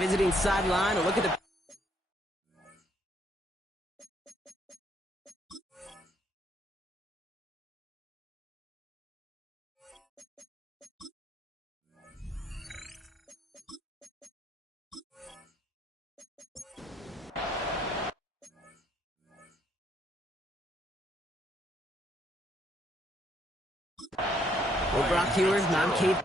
visiting sideline. A look at the... Well, Brock Hewers, non-Cade.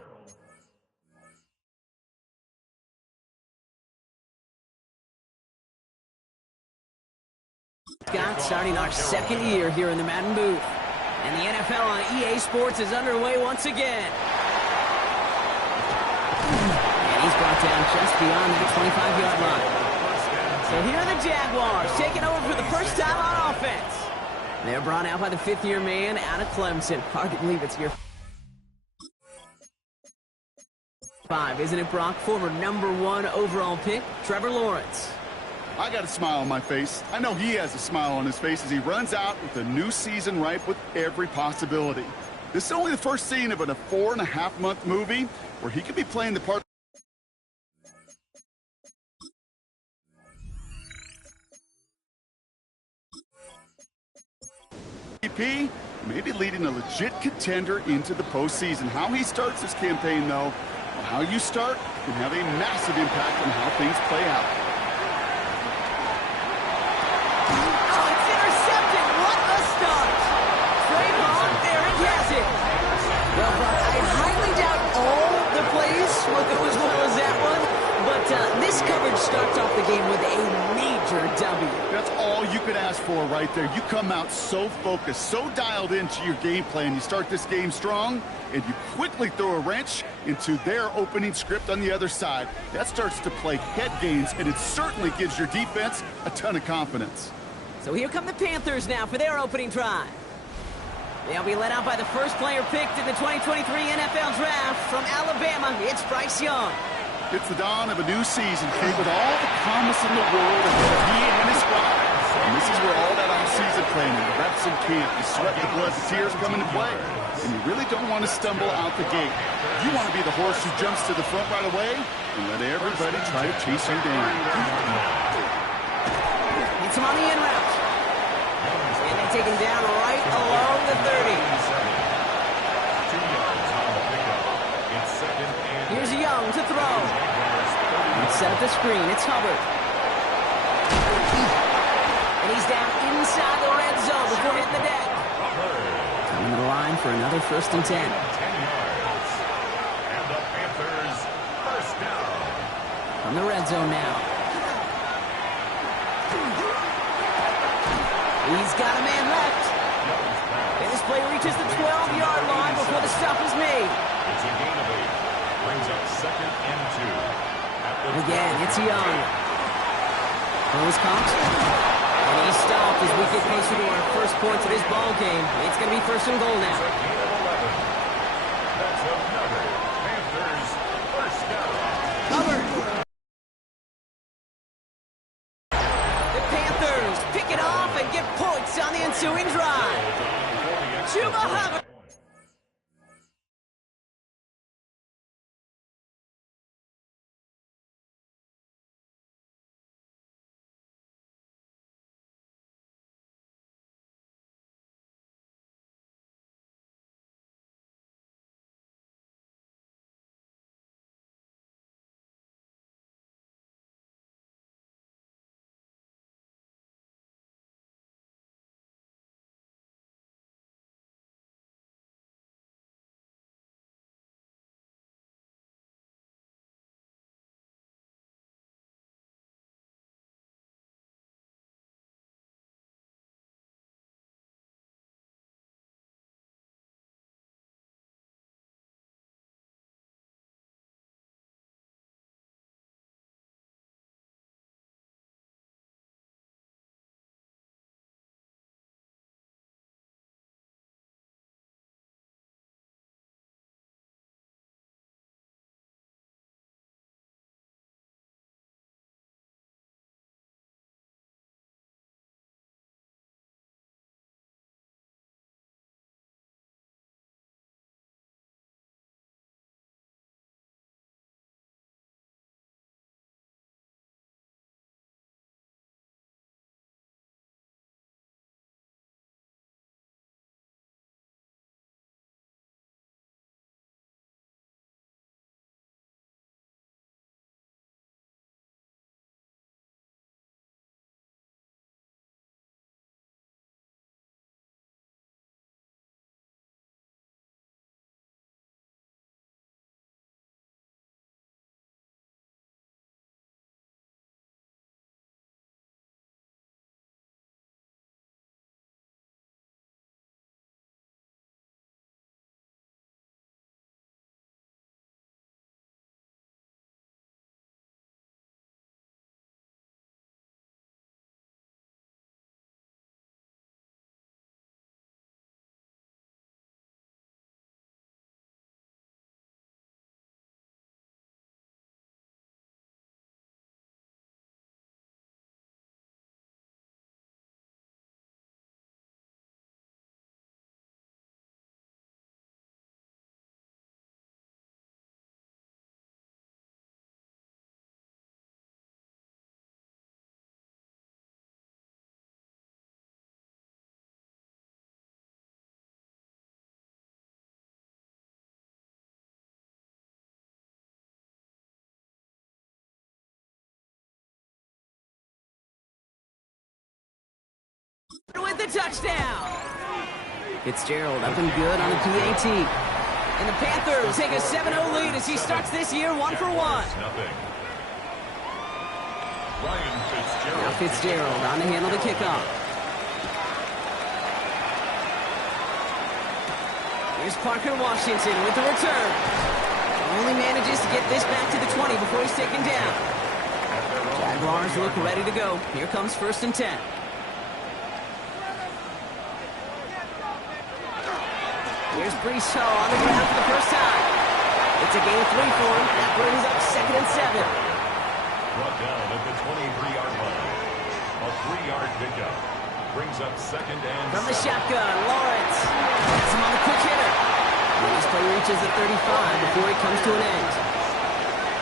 Scott starting our second year here in the Madden booth. And the NFL on EA Sports is underway once again. And he's brought down just beyond that 25-yard line. So here are the Jaguars taking over for the first time on offense. They're brought out by the fifth-year man out of Clemson. Hard to believe it's year 5, isn't it, Brock? Former #1 overall pick, Trevor Lawrence. I got a smile on my face. I know he has a smile on his face as he runs out with a new season ripe with every possibility. This is only the first scene of a 4.5-month movie where he could be playing the part. Maybe leading a legit contender into the postseason. How he starts this campaign, though, or how you start, can have a massive impact on how things play out. Oh, it's intercepted. What a start. Trey Long, there he has it. Well, Brock, I highly doubt all the plays will go as well as that one, but this coverage starts off the game with a major W. That's all you could ask for right there. You come out so focused, so dialed into your game plan. You start this game strong, and you quickly throw a wrench into their opening script on the other side. That starts to play head games, and it certainly gives your defense a ton of confidence. So here come the Panthers now for their opening drive. They'll be led out by the first player picked in the 2023 NFL Draft from Alabama. It's Bryce Young. It's the dawn of a new season, Kate, with all the promise in the world ahead of he and his squad. And this is where all that off-season planning, the reps in camp, the sweat, the blood, the tears come into play. And you really don't want to stumble out the gate. You want to be the horse who jumps to the front right away and let everybody try to chase you down. It's him on the in route. And they take him down right along the 30. Here's Young to throw. Let's set up the screen. It's Hubbard. And he's down inside the red zone before hitting the deck. Coming to the line for another 1st and 10. And the Panthers first down. From the red zone now. He's got a man left. And this play reaches the 12-yard line before the stop is made. It's a gain of 8. Brings up 2nd and 2. Again, it's Young. Throws Cox. And he's stopped as we get closer to our first points of this ball game. It's going to be 1st and goal now. It's a gain of 11. That's another Panthers first down. Hubbard. The Panthers pick it off and get points on the ensuing drive. Chuba Hubbard. with the touchdown. Fitzgerald up and good on the PAT. And the Panthers take a 7-0 lead as he starts this year 1 for 1. Now Fitzgerald on to handle the kickoff. Here's Parker Washington with the return. Only manages to get this back to the 20 before he's taken down. Jaguars look ready to go. Here comes 1st and 10. Here's Brees Hall on the ground for the first time. It's a gain of 3 for him. That brings up 2nd and 7. Brought down at the 23-yard line. A 3-yard pickup. Brings up 2nd and From the shotgun, Lawrence. Has him on the quick hitter. This play reaches the 35 before he comes to an end.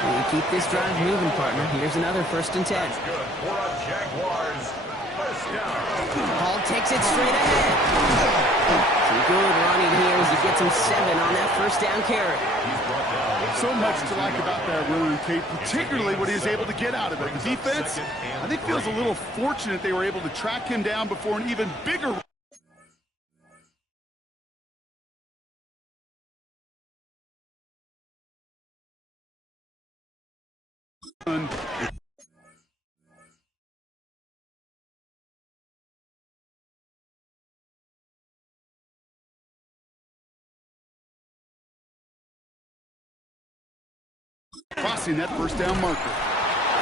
We keep this drive moving, partner. Here's another 1st and 10. That's good for a Jaguars. First down. Hall takes it straight ahead. Some good running here as he gets him 7 on that 1st down carry. He's brought down. So much to like about that run, Kate, particularly what he was able to get out of it. The defense, I think, feels a little fortunate they were able to track him down before an even bigger run. Crossing that 1st down marker.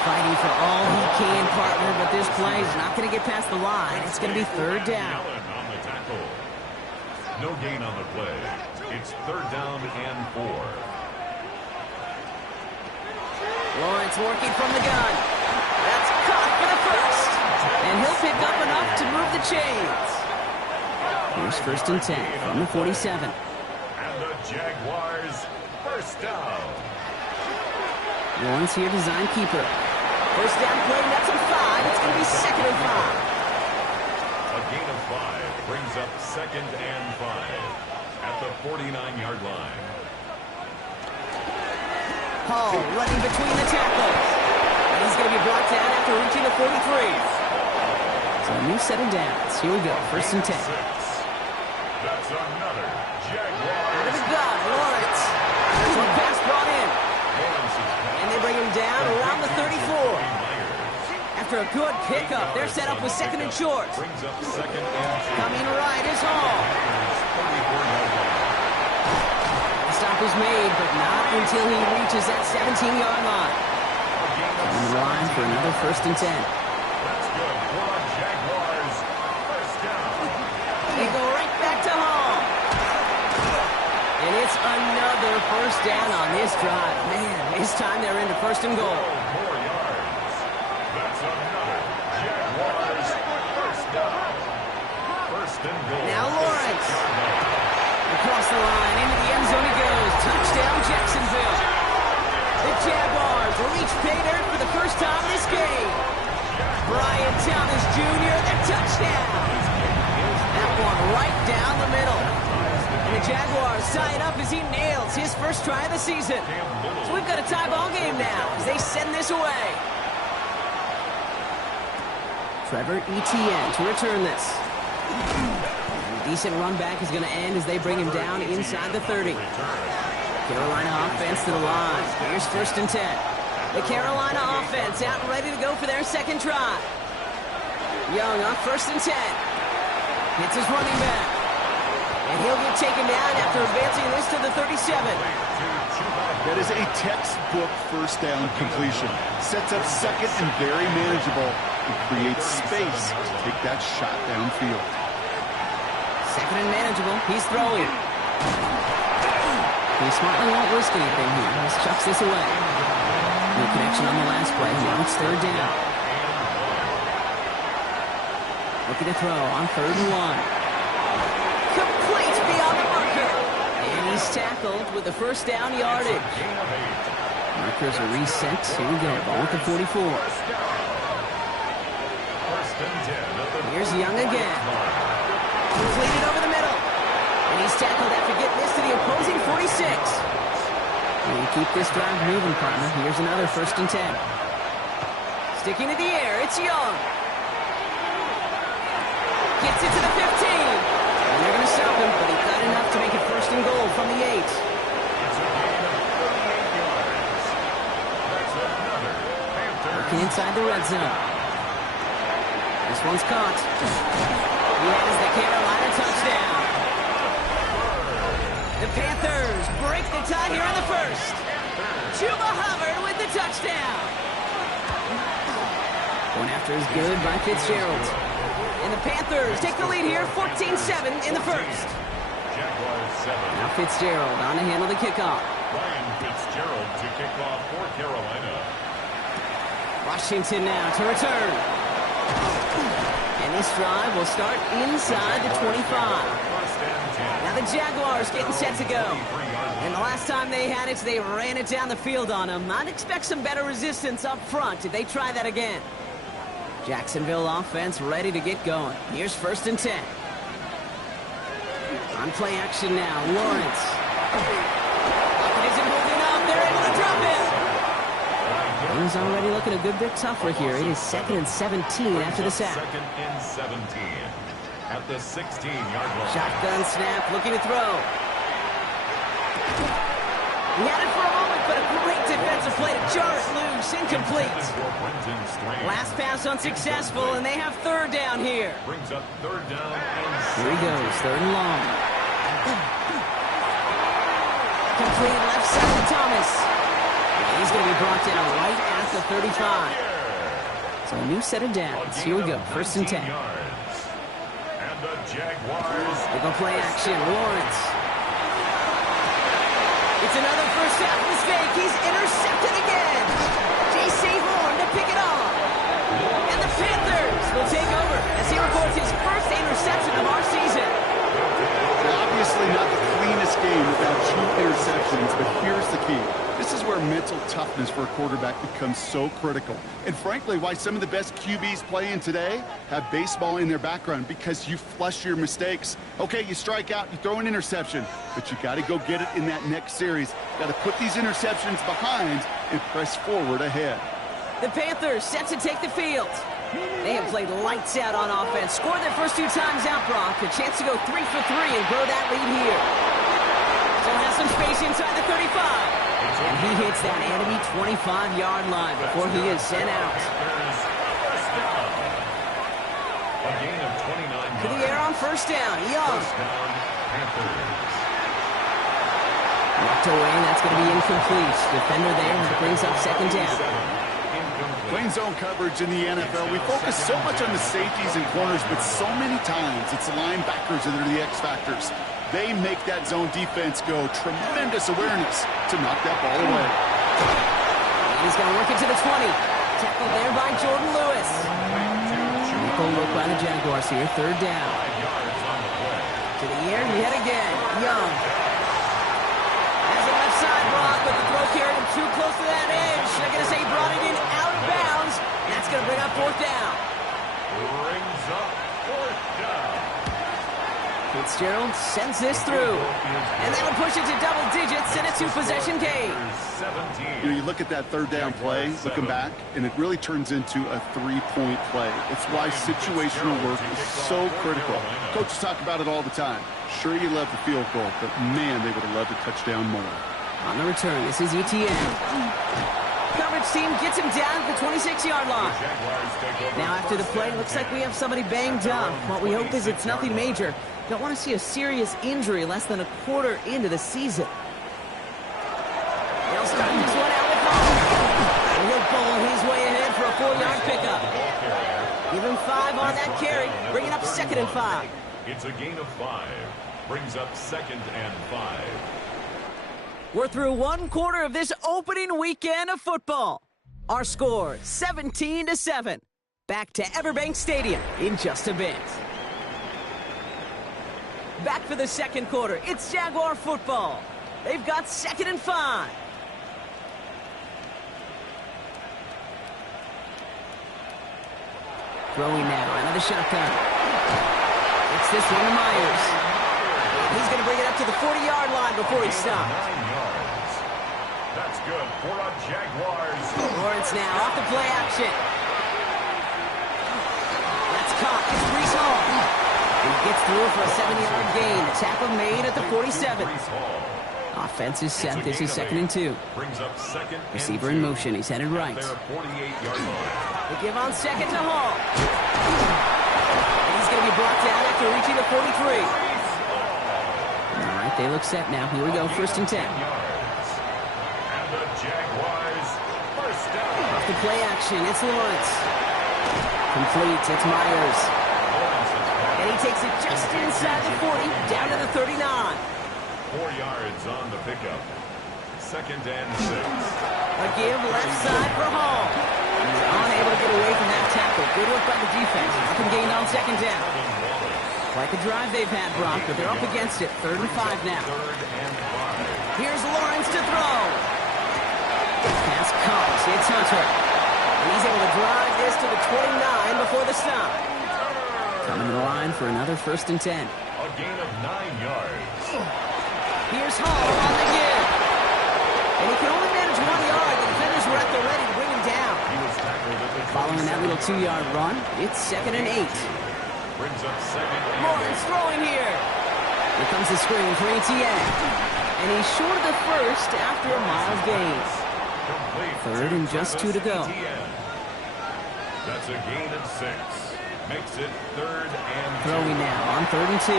Fighting for all he can, partner, but this play is not going to get past the line. It's going to be 3rd down. Allen on the tackle. No gain on the play. It's 3rd down and 4. Lawrence working from the gun. That's caught for the 1st. And he'll pick up enough to move the chains. Here's 1st and 10 from the 47. And the Jaguars 1st down. Lawrence here, design keeper. 1st down play, that's a 5. It's going to be 2nd and 5. A gain of 5 brings up 2nd and 5 at the 49-yard line. Hall running between the tackles. And he's going to be brought down after reaching the 43. So a new set of downs. Here we go, 1st and 10. That's another Jaguar. Out of the gun, Lawrence. There's one pass brought in. And they bring him down around the 34. After a good pickup, they're set up with 2nd and short. Brings up 2nd and short. Coming right is Hall. The stop is made, but not until he reaches that 17-yard line. On the line for another 1st and 10. That's good for the Jaguars. 1st down. They go right back to Hall. And it's another 1st down on this drive. Man, this time they're into 1st and goal. 4 yards. That's another Jaguars 1st down. 1st and goal. Now Lawrence. Across the line, into the end zone he goes. Touchdown, Jacksonville. The Jaguars reach pay dirt for the first time this game. Brian Thomas Jr., the touchdown. That one right down the middle. And the Jaguars tie it up as he nails his 1st try of the season. So we've got a tie ball game now as they send this away. Trevor Etienne to return this. A decent run back is going to end as they bring him down inside the 30. Carolina offense to the line. Here's 1st and 10. The Carolina offense out and ready to go for their 2nd try. Young on 1st and 10. Hits his running back. And he'll get taken down after advancing this to the 37. That is a textbook 1st down completion. Sets up 2nd and very manageable. It creates space to take that shot downfield. 2nd and manageable. He's throwing. He smartly won't risk anything here. He just chucks this away. No connection on the last play. Now it's 3rd down. Looking to throw on 3rd and 1. Complete beyond the marker. And he's tackled with the 1st down yardage. Markers are reset. Here we go. Ball at the 44. Here's Young again. Completed over the middle. And he's tackled after getting this to the opposing 46. And we keep this drive moving, partner. Here's another 1st and 10. Sticking to the air, it's Young. Gets it to the 15. And they're going to stop him, but he got enough to make it first and goal from the 8. It's a gain of 38 yards. That's another Panthers. Looking inside the red zone. This one's caught. He has the Carolina touchdown. The Panthers break the tie here in the first. Chuba Hubbard with the touchdown. Going after is good by Fitzgerald. And the Panthers take the lead here, 14-7 in the first. Jaguars 7. Now Fitzgerald on to handle the kickoff. Ryan Fitzgerald to kick off for Carolina. Washington now to return. And this drive will start inside the 25. First and 10. Now the Jaguars getting set to go. And the last time they had it, they ran it down the field on them. I'd expect some better resistance up front if they try that again. Jacksonville offense ready to get going. Here's first and 10. On play action now, Lawrence. Pocket isn't moving up. They're able to drop him. Things already looking a good bit tougher here. It is 2nd and 17 after the sack. 2nd and 17 at the 16-yard line. Shotgun snap, looking to throw. He had it for a moment, but a great defensive play to jar it loose. Incomplete. Last pass unsuccessful, and they have third down here. Brings up third down and Here he goes, third and long. Complete left side to Thomas. And he's going to be brought down right at the 35. So a new set of downs. Here we go, first and 10. And the Jaguars. They're going to play action, Lawrence. It's another first half mistake. He's intercepted again. J.C. Horn to pick it off. And the Panthers will take over as he records his first interception of our season. Obviously not the cleanest game without 2 interceptions, but here's the key. This is where mental toughness for a quarterback becomes so critical. And frankly, why some of the best QBs playing today have baseball in their background, because you flush your mistakes. Okay, you strike out, you throw an interception, but you got to go get it in that next series. Got to put these interceptions behind and press forward ahead. The Panthers set to take the field. They have played lights out on offense. Scored their first 2 times out, Brock. A chance to go 3 for 3 and grow that lead here. Still has some space inside the 35. And he hits that enemy 25-yard line before he is sent out. A gain of 29 To the air on first down. Young. First down, Panthers. Knocked away, and that's going to be incomplete. Defender there, and that brings up second down. Playing zone coverage in the NFL, we focus so much on the safeties and corners, but so many times it's the linebackers that are the X factors. They make that zone defense go. Tremendous awareness to knock that ball away. And he's going to work it to the 20. Tackled there by Jordan Lewis. Nickel look by the Jaguars here, third down. To the air, yet again, Young. Has it left side, Brock, but the throw carried him too close to that edge. They're going to say he brought it in out of bounds. And that's going to bring up fourth down. Brings up fourth down. Fitzgerald sends this through. And that'll push it to double digits in a 2-possession game. 17. You know, you look at that third down play, looking back, and it really turns into a 3-point play. It's why situational work is so critical. Coaches talk about it all the time. Sure, you love the field goal, but man, they would have loved a touchdown more. On the return, this is ETN. Coverage team gets him down at the 26-yard line. Now after the play, looks like we have somebody banged up. What we hope is it's nothing major. Don't want to see a serious injury less than a quarter into the season. They'll start this one out with Hall. He'll pull his way ahead for a 4-yard pickup. Give him 5 on that carry, bringing up 2nd and 5. It's a gain of 5. Brings up 2nd and 5. We're through one quarter of this opening weekend of football. Our score, 17-7. Back to Everbank Stadium in just a bit. Back for the second quarter. It's Jaguar football. They've got 2nd and 5. Throwing now, another shotgun. It's this one to Myers. He's going to bring it up to the 40-yard line before he stops. 9 yards. That's good for a Jaguars. Lawrence now off the play action. That's caught. It's Brees Hall. Gets through for a 7-yard gain. The tackle made at the 47. Offense is set. This is 2nd and 2. Receiver in motion. He's headed right. They give on 2nd to Hall. And he's going to be brought down after reaching the 43. All right, they look set now. Here we go, 1st and 10. Off the play action, it's Lawrence. Complete, it's Myers. And he takes it just inside the 40, down to the 39. 4 yards on the pickup. 2nd and 6. A give left side for Hall. He's unable to get away from that tackle. Good work by the defense. Up and gained on 2nd down. Like a drive they've had, Brock, but they're up against it. 3rd and 5 now. Here's Lawrence to throw. Pass comes. It's Hunter. And he's able to drive this to the 29 before the stop. Coming to the line for another 1st and 10. A gain of 9 yards. Here's Hall on the give. And he can only manage 1 yard. The defenders were at the ready to bring him down. Following that little 2-yard run, it's 2nd and 8. Brings up 2nd. Lawrence throwing here. Here comes the screen for ETN. And he's short of the 1st after a mile gain. 3rd and just 2 to go. That's a gain of 6. Makes it 3rd and 2. Throwing now on 3rd and 2.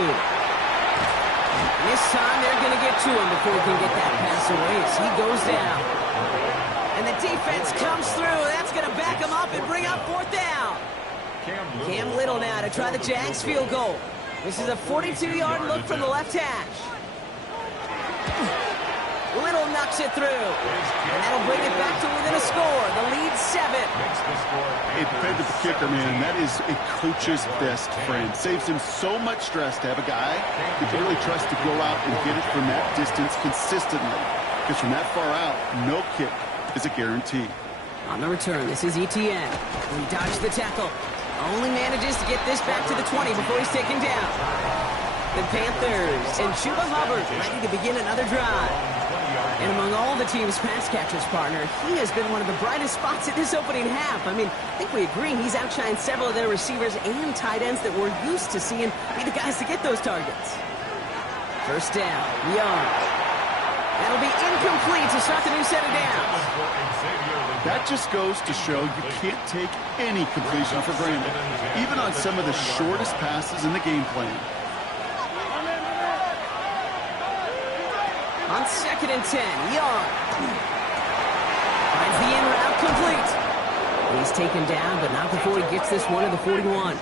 This time they're going to get to him before he can get that pass away as he goes down. And the defense comes through. That's going to back him up and bring up 4th down. Cam Little now to try the Jags field goal. This is a 42-yard look from the left hash. Little knocks it through. And that'll bring it back to within a score. The lead 7. It fed to the kicker, man. That is a coach's best friend. Saves him so much stress to have a guy who can really trust to go out and get it from that distance consistently. Because from that far out, no kick is a guarantee. On the return, this is ETN. He dodged the tackle. Only manages to get this back to the 20 before he's taken down. The Panthers and Chuba Hubbard ready to begin another drive. And among all the team's pass catchers, partner, he has been one of the brightest spots in this opening half. I mean, I think we agree he's outshined several of their receivers and tight ends that we're used to seeing be the guys to get those targets. 1st down, Young. That'll be incomplete to start the new set of downs. That just goes to show you can't take any completion for granted, even on some of the shortest passes in the game plan. On 2nd and 10, Young finds the in route complete. He's taken down, but not before he gets this one to the 41.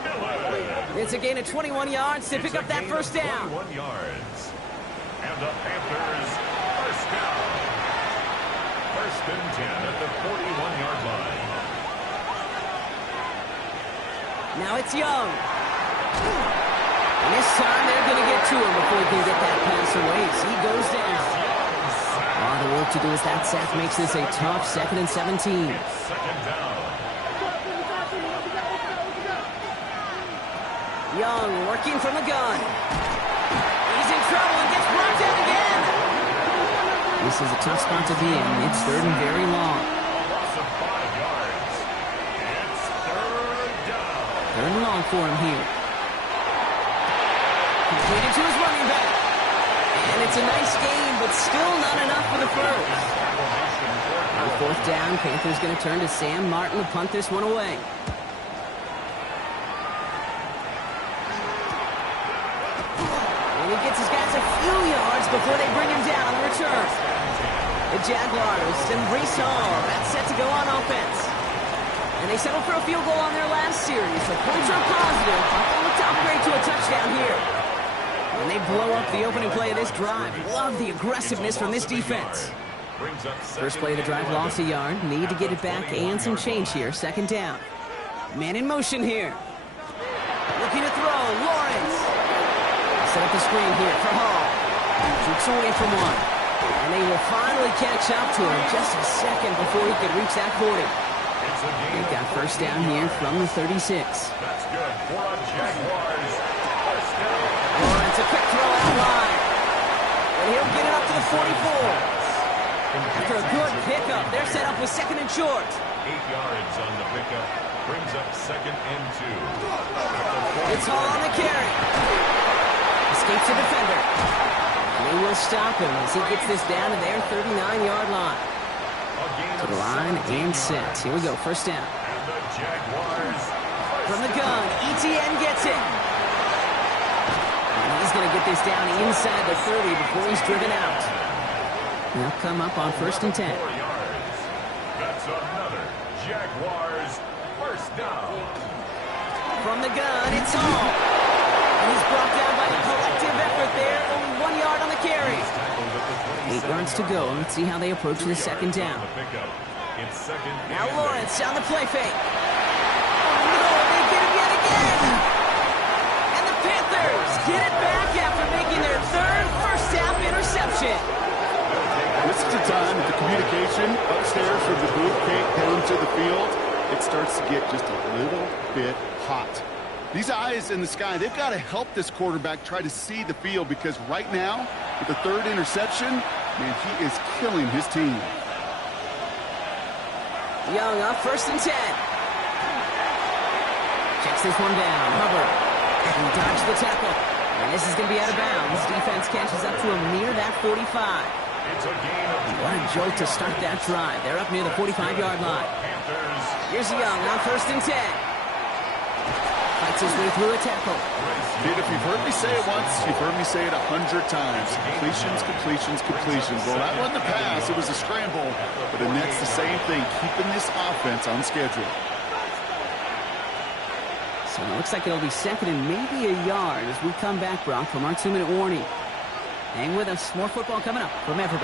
It's a gain of 21 yards to pick up that 1st down. 21 yards. And the Panthers, 1st down. 1st and 10 at the 41-yard line. Now it's Young. And this time they're going to get to him before he can get that pass away. So he goes down. All the work to do is that sack makes this a tough 2nd and 17. 2nd down. Young working from the gun. He's in trouble and gets brought down again. This is a tough spot to be in. It's 3rd and very long. Loss of 5 yards. It's 3rd down. 3rd and long for him here. Completed to his running back. And it's a nice game, but still not enough for the 1st. On 4th down, Panthers going to turn to Sam Martin to punt this one away. And he gets his guys a few yards before they bring him down on the return. The Jaguars and Breece Hall about set to go on offense. And they settled for a field goal on their last series. The points are positive, but they look to upgrade to a touchdown here. And they blow up the opening play of this drive. Love the aggressiveness from this defense. First play of the drive lost a yard. Need to get it back and some change here. 2nd down. Man in motion here. Looking to throw. Lawrence. Set up the screen here for Hall. Shoots away from one. And they will finally catch up to him just a second before he could reach that 40. They've got 1st down here from the 36. That's good for a Jaguars. 1st down. Lawrence, a quick throw out wide. And he'll get it up to the 44. After a good pickup, they're set up with 2nd and short. 8 yards on the pickup. Brings up 2nd and 2. It's all on the carry. Escapes the defender. And they will stop him as he gets this down to their 39-yard line. To the line and set. Here we go, first down. And the Jaguars. From the gun, ETN gets it. And he's going to get this down inside the 30 before he's driven out. They'll come up on 1st and 10. 4 yards. That's another Jaguars first down. From the gun, it's Hall. And he's brought down by a collective effort there. Only 1 yard on the carry. 8 yards to go. Let's see how they approach the second down. Now Lawrence on the play fake. Oh no, they get him yet again. And the Panthers get it back after making their 3rd first-half interception. This is the time that the communication upstairs from the booth cake down to the field, it starts to get just a little bit hot. These eyes in the sky, they've got to help this quarterback try to see the field because right now, with the 3rd interception, man, he is killing his team. Young up 1st and 10. Checks this one down. Hubbard. And dodged the tackle. And this is going to be out of bounds. Defense catches up to him near that 45. It's a gain of 20. What a jolt to start that drive. They're up near the 45-yard line. Here's Young on 1st and 10. Fights his way through a tackle. Dude, if you've heard me say it once, you've heard me say it 100 times. Completions, completions, completions. Well, that wasn't a pass. It was a scramble. But then that's the same thing, keeping this offense on schedule. So it looks like it'll be 2nd and maybe a yard as we come back, Brock, from our 2-minute warning. Hang with us. More football coming up from Everett.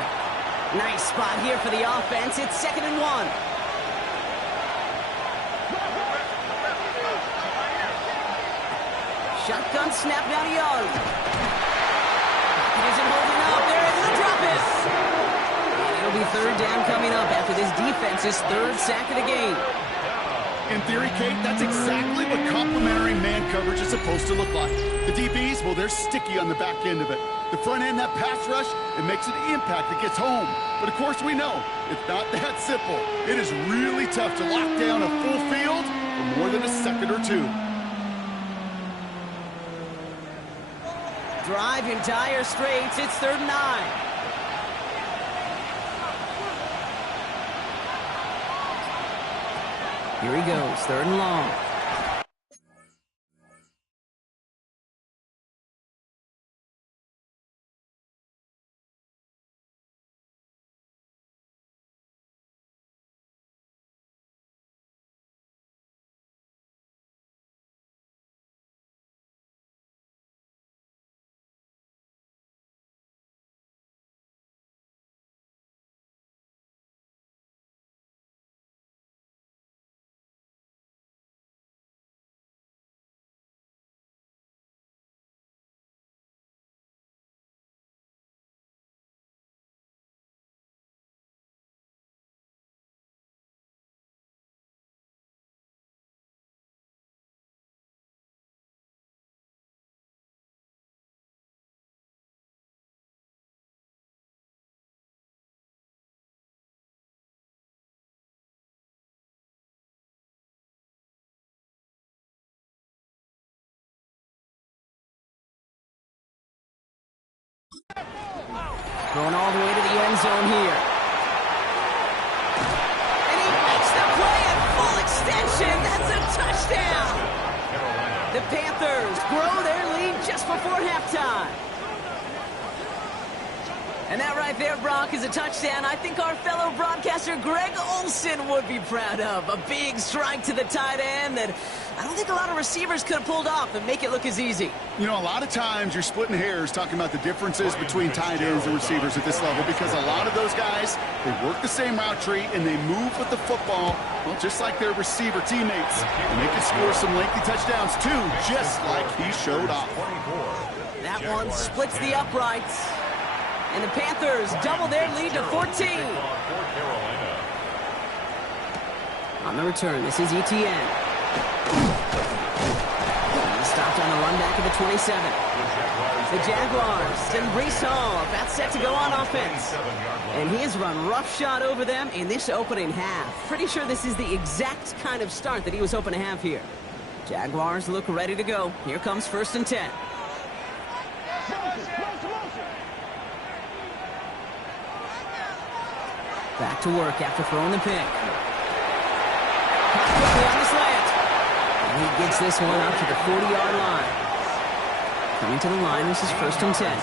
Nice spot here for the offense. It's 2nd and 1. Shotgun snap now to Young. He isn't holding up. They're able to drop it. And it'll be 3rd down coming up after this defense's 3rd sack of the game. In theory, Kate, that's exactly what complementary man coverage is supposed to look like. The DBs, well, they're sticky on the back end of it. The front end, that pass rush, it makes an impact that gets home. But, of course, we know it's not that simple. It is really tough to lock down a full field for more than a second or two. Drive in dire straits. It's 3rd and 9. Here he goes, 3rd and long. Going all the way to the end zone here. And he makes the play at full extension. That's a touchdown. The Panthers grow their lead just before halftime. And that right there, Brock, is a touchdown I think our fellow broadcaster Greg Olsen would be proud of. A big strike to the tight end that I don't think a lot of receivers could have pulled off and make it look as easy. You know, a lot of times you're splitting hairs talking about the differences between tight ends and receivers at this level because a lot of those guys, they work the same route tree and they move with the football, well, just like their receiver teammates. And they can score some lengthy touchdowns too, just like he showed off. That one splits the uprights. And the Panthers double their lead to 14. On the return, this is ETN. He's Stopped on the run back at the 27. The Jaguars send Breece Hall about set to go on offense. And he has run roughshod over them in this opening half. Pretty sure this is the exact kind of start that he was hoping to have here. Jaguars look ready to go. Here comes 1st and 10. Back to work after throwing the pick. Quickly on the slant. And he gets this one up to the 40-yard line. Coming to the line, this is 1st and 10.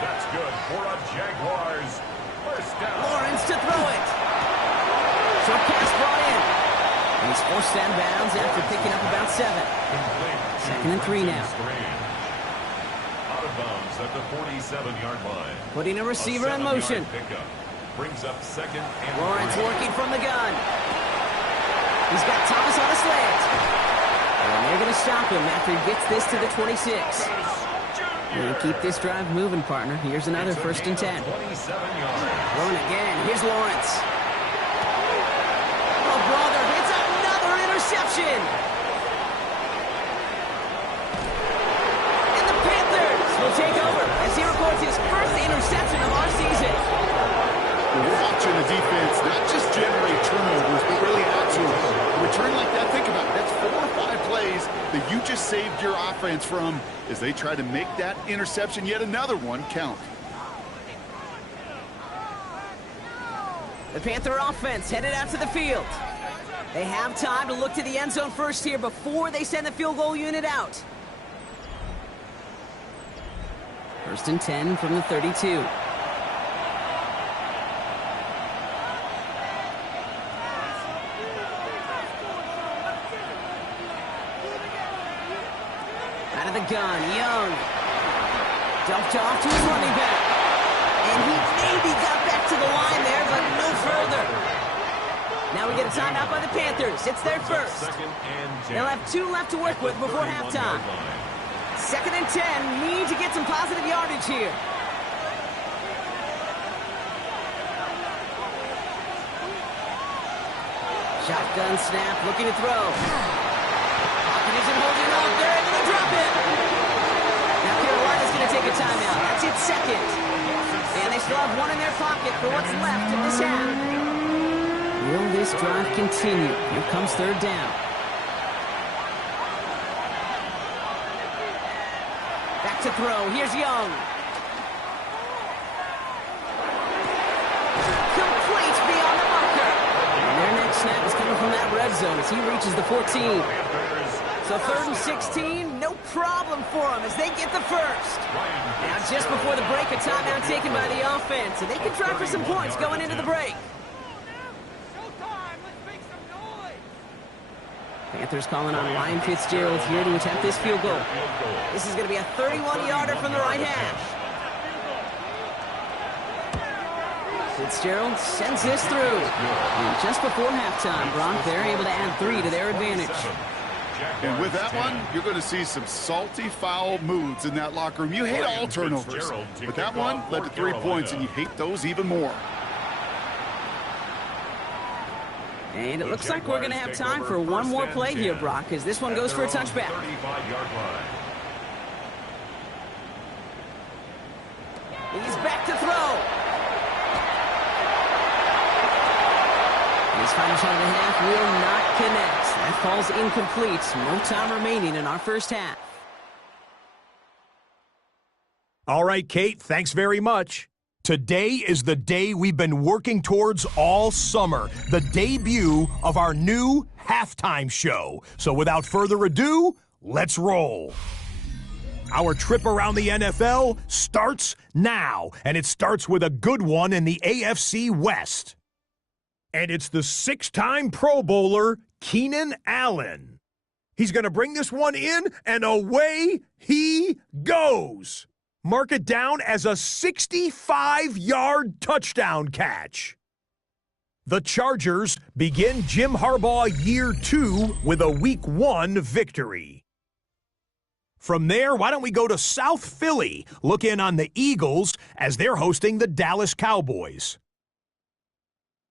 That's good for a Jaguars first down. Lawrence to throw it. Short pass brought in. And he's forced out of bounds after picking up about 7. 2nd and 3 now. Out of bounds at the 47-yard line. Putting a receiver in motion. Pickup. Brings up 2nd and Lawrence 3. working from the gun. He's got Thomas on a slant. And they're going to stop him after he gets this to the 26. We'll keep this drive moving, partner. Here's another 1st and 10. 27 yards. Throwing again. Here's Lawrence. Oh, brother. It's another interception. And the Panthers will take over as he records his first interception of our season. We're watching the defense not just generate turnovers, but really add to it. A return like that, think about it. That's 4 or 5 plays that you just saved your offense from as they try to make that interception, yet another one, count. The Panther offense headed out to the field. They have time to look to the end zone first here before they send the field goal unit out. 1st and 10 from the 32. Out of the gun, Young. Dumped off to his running back. And he maybe got back to the line there, but no further. Now we get a timeout by the Panthers. It's their first. They'll have 2 left to work with before halftime. 2nd and 10. Need to get some positive yardage here. Shotgun snap, looking to throw. Pocket isn't holding up. They're able to drop it. Now Carolina's going to take a timeout. That's its 2nd. And they still have 1 in their pocket for what's left of this half. Will this drive continue? Here comes 3rd down. Back to throw. Here's Young. Complete beyond the marker. And their next snap is coming from that red zone as he reaches the 14. So 3rd and 16, no problem for them as they get the first. Now just before the break, a timeout taken by the offense, and they can try for some points going into the break. Panthers calling on Ryan Fitzgerald here to attempt this field goal. This is going to be a 31-yarder from the right hash. Fitzgerald sends this through. And just before halftime, Brock, they're able to add 3 to their advantage. And with that one, you're going to see some salty, foul moods in that locker room. You hate all turnovers, but that one led to 3 points, and you hate those even more. And it looks like we're going to have time for one more play here, Brock, as this one goes for a touchback. He's back to throw. His final shot of the half will not connect. That falls incomplete. No time remaining in our first half. All right, Kate, thanks very much. Today is the day we've been working towards all summer, the debut of our new halftime show. So without further ado, let's roll. Our trip around the NFL starts now, and it starts with a good one in the AFC West. And it's the 6-time Pro Bowler, Keenan Allen. He's going to bring this one in, and away he goes. Mark it down as a 65-yard touchdown catch. The Chargers begin Jim Harbaugh year 2 with a Week 1 victory. From there, why don't we go to South Philly, look in on the Eagles as they're hosting the Dallas Cowboys.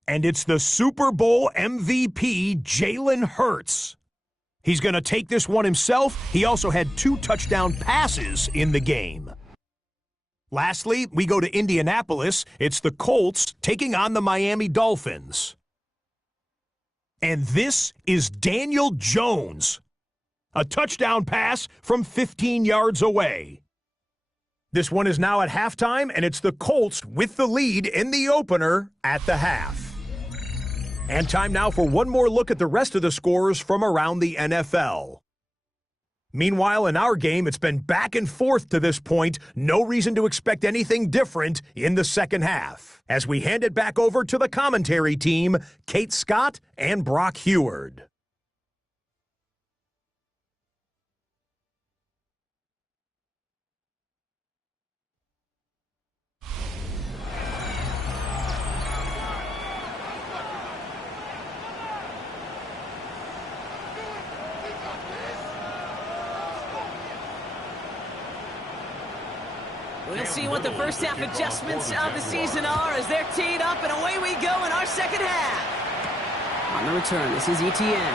And it's the Super Bowl MVP, Jalen Hurts. He's going to take this one himself. He also had 2 touchdown passes in the game. Lastly, we go to Indianapolis. It's the Colts taking on the Miami Dolphins. And this is Daniel Jones. A touchdown pass from 15 yards away. This one is now at halftime, and it's the Colts with the lead in the opener at the half. And time now for one more look at the rest of the scores from around the NFL. Meanwhile, in our game, it's been back and forth to this point. No reason to expect anything different in the second half. As we hand it back over to the commentary team, Kate Scott and Brock Heward. We'll see what the first half adjustments of the season are as they're teed up, and away we go in our second half. On the return, this is Etienne.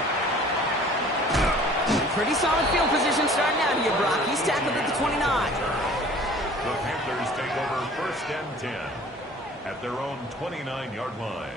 Pretty solid field position starting out here, Brock. He's tackled at the 29. The Panthers take over 1st and 10 at their own 29-yard line.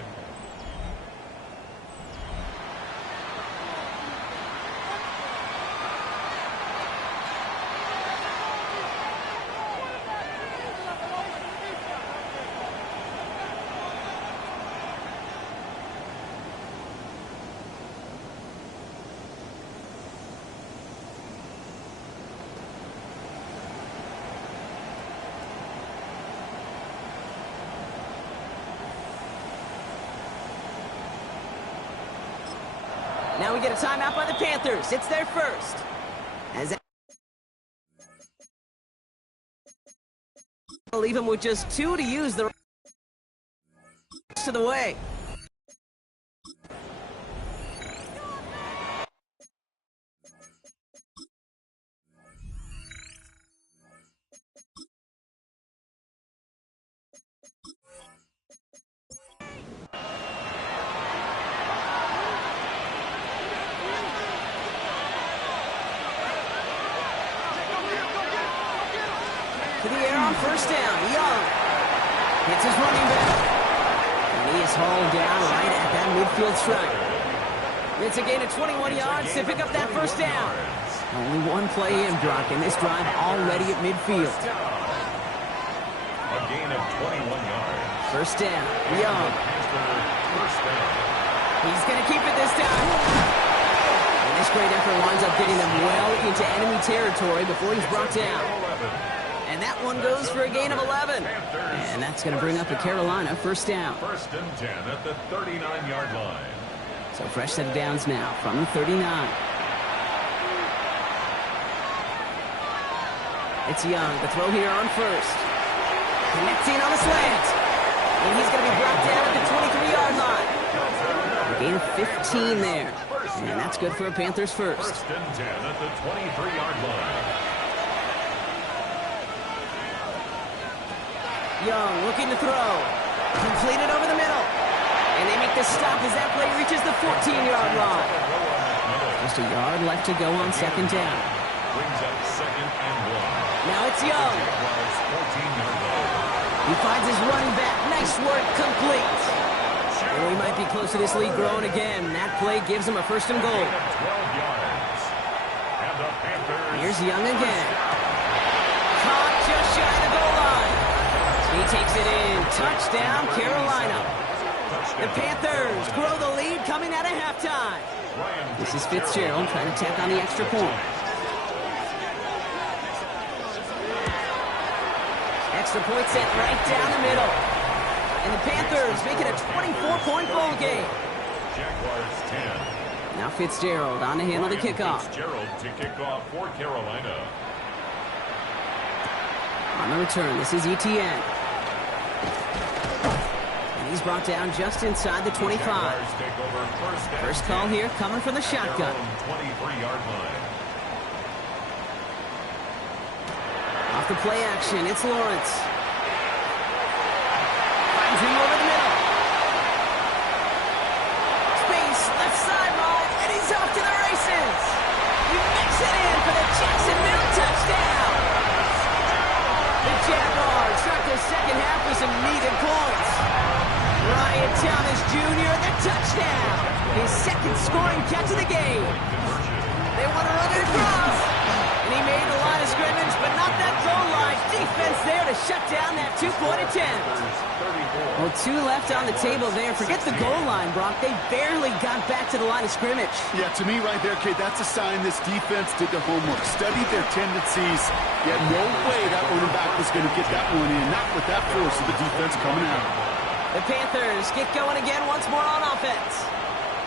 Now we get a timeout by the Panthers. It's their first. As they'll leave them with just 2 to use the rest of the way. To the air on first down. Young hits his running back. And he is hauled down right at that midfield stripe. It's a gain of 21 yards to pick up that first down. Only one play in, Brock, and this drive already at midfield. A gain of 21 yards. First down. Young. First down. He's going to keep it this time. And this great effort winds up getting them well into enemy territory before he's brought down. And that one goes for a gain of 11. And that's going to bring up a Carolina first down. 1st and 10 at the 39-yard line. So fresh set of downs now from the 39. It's Young. The throw here on first. Connecting on a slant. And he's going to be brought down at the 23-yard line. A gain of 15 there. And that's good for a Panthers first. 1st and 10 at the 23-yard line. Young looking to throw. Completed over the middle. And they make the stop as that play reaches the 14-yard line. Just a yard left to go on second down. Brings up 2nd and 1. Now it's Young. He finds his running back. Nice work, complete. And we might be close to this lead growing again. That play gives him a 1st and goal. 12 yards. And the Panthers. Here's Young again. Caught just shy of the goal line. He takes it in. Touchdown, Carolina. The Panthers grow the lead coming out of halftime. This is Fitzgerald trying to tack on the extra point. Extra point set right down the middle. And the Panthers make it a 24-point ball game. Jaguars 10. Now Fitzgerald on to handle the kickoff. Fitzgerald to kick off for Carolina. On the return, this is Etienne. And he's brought down just inside the 25. Jaguars take over First call here coming from the shotgun. 23-yard line. Off the play action, it's Lawrence. Finds him over the middle. Space, left sideline, and he's off to the races. touchdown. His second scoring catch of the game. They want to run it across. And he made the line of scrimmage, but not that goal line. Defense there to shut down that two-point attempt. Well, 2 left on the table there. Forget the goal line, Brock. They barely got back to the line of scrimmage. Yeah, to me right there, Kate, that's a sign this defense did their homework, studied their tendencies. Yet no way that running back was going to get that one in, not with that force of the defense coming out. The Panthers get going again once more on offense.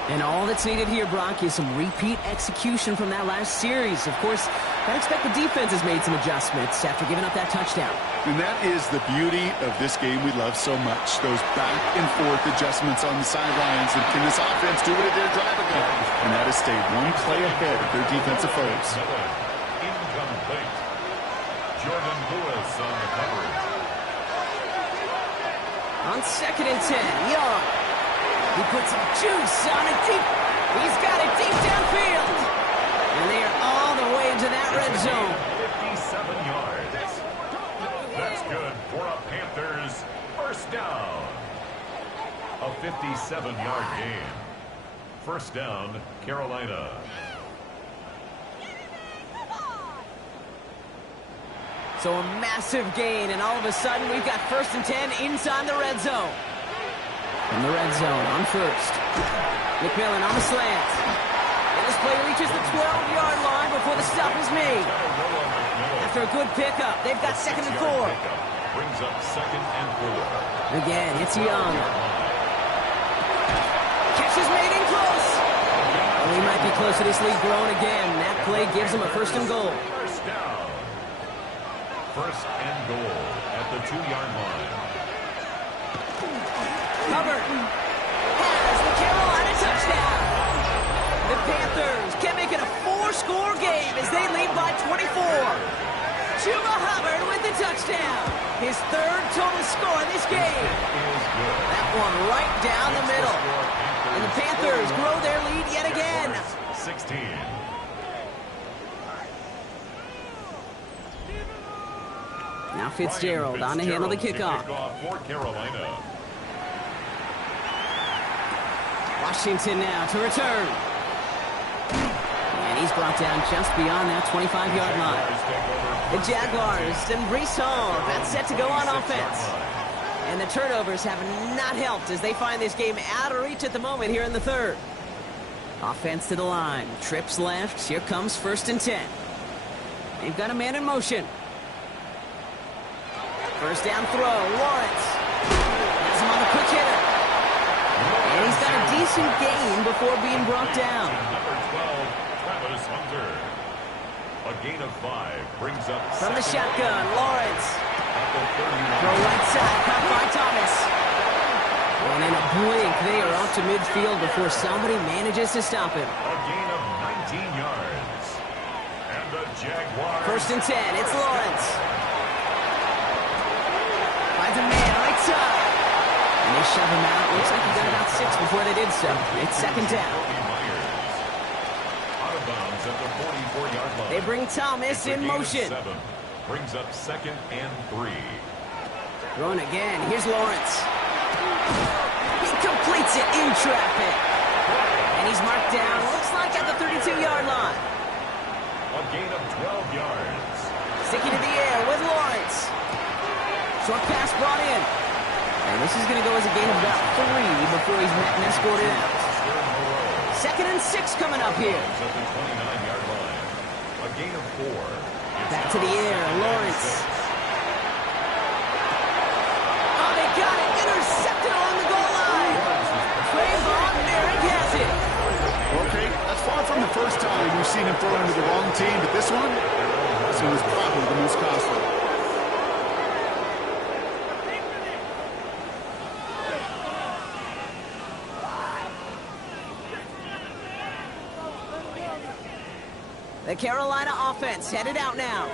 And all that's needed here, Brock, is some repeat execution from that last series. Of course, I expect the defense has made some adjustments after giving up that touchdown. And that is the beauty of this game we love so much, those back-and-forth adjustments on the sidelines. And can this offense do it at their drive again? And that has stayed one play ahead of their defensive foes. Incomplete. Jordan Lewis on the coverage. On 2nd and 10, Young. He puts some juice on it deep. He's got it deep downfield. And they are all the way into that red zone. 57 yards. That's good for a Panthers first down. A 57-yard gain. First down, Carolina. So a massive gain, and all of a sudden we've got 1st and 10 inside the red zone. From the red zone on first. McMillan on the slant. And this play reaches the 12-yard line before the stop is made. After a good pickup, they've got 2nd and 4. Brings up 2nd and 4. Again, it's Young. Catch is made in close. Well, he might be close to this lead growing again. That play gives him a 1st and goal. First down. 1st and goal at the 2-yard line. Hubbard has the Carolina touchdown. The Panthers can make it a 4-score game as they lead by 24. Chuba Hubbard with the touchdown. His 3rd total score in this game. That one right down the middle. And the Panthers grow their lead yet again. 16. Now Fitzgerald on to handle the kickoff. For Carolina. Washington now to return. And he's brought down just beyond that 25-yard line. The Jaguars and Breece Hall that's set to go on offense. And the turnovers have not helped as they find this game out of reach at the moment here in the 3rd. Offense to the line. Trips left. Here comes 1st and 10. They've got a man in motion. First down throw. Lawrence. Has him on the quick hitter. And he's got a decent gain before being brought down. Number 12, Travis Hunter. A gain of 5 brings up from the shotgun. Lawrence. Throw Throw right side. Caught by Thomas. And in a blink, they are off to midfield before somebody manages to stop him. A gain of 19 yards. And the Jaguars. 1st and 10. It's Lawrence. Finds a man right side. And they shove him out. Looks like he got about 6 before they did so. It's 2nd down. Out of bounds at the 44-yard line. They bring Thomas in motion. 7 brings up 2nd and 3. Throwing again. Here's Lawrence. He completes it in traffic. And he's marked down. Looks like at the 32-yard line. A gain of 12 yards. Sticking to the air with Lawrence. Short pass brought in. And this is going to go as a gain of about 3 before he's met and escorted out. 2nd and 6 coming up here. At the 29-yard line. A gain of 4. Back to the air. Lawrence. Oh, they got it. Intercepted along the goal line. Trayvon Merrick has it. Okay, that's far from the first time we've seen him throw into the wrong team, but this one was probably the most costly. The Carolina offense headed out now.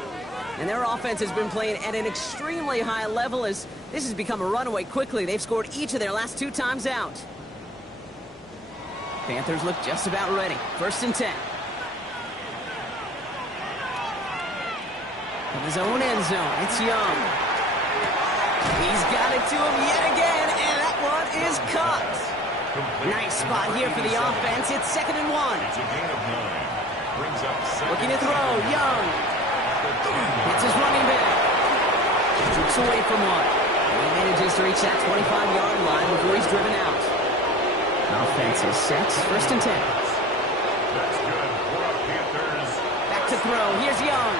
And their offense has been playing at an extremely high level as this has become a runaway quickly. They've scored each of their last 2 times out. Panthers look just about ready. 1st and 10. In his own end zone, it's Young. He's got it to him yet again, and that one is caught. Nice spot here for the offense. It's 2nd and 1. It's a gain of 9. Brings up second. Looking to throw. Young. It's his running back. Shoots away from one. He manages to reach that 25-yard line before he's driven out. Offense is set. 1st and 10. That's good for our Panthers. Back to throw. Here's Young.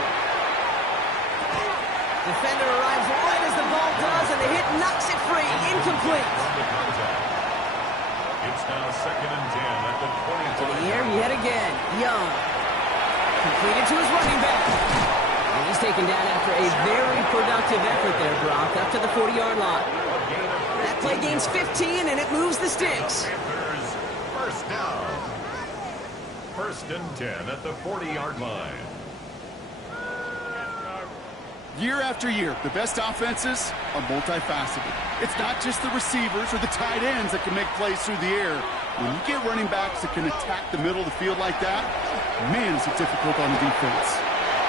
Defender arrives right as the ball does, and the hit knocks it free. Incomplete. From the contact. It's now 2nd and 10 at the 20. To the air yet again. Young. Completed to his running back. And he's taken down after a very productive effort there, Brock, up to the 40-yard line. That play gains 15, and it moves the sticks. Panthers, 1st down. 1st and 10 at the 40-yard line. Year after year, the best offenses are multifaceted. It's not just the receivers or the tight ends that can make plays through the air. When you get running backs that can attack the middle of the field like that, man, is it difficult on the defense.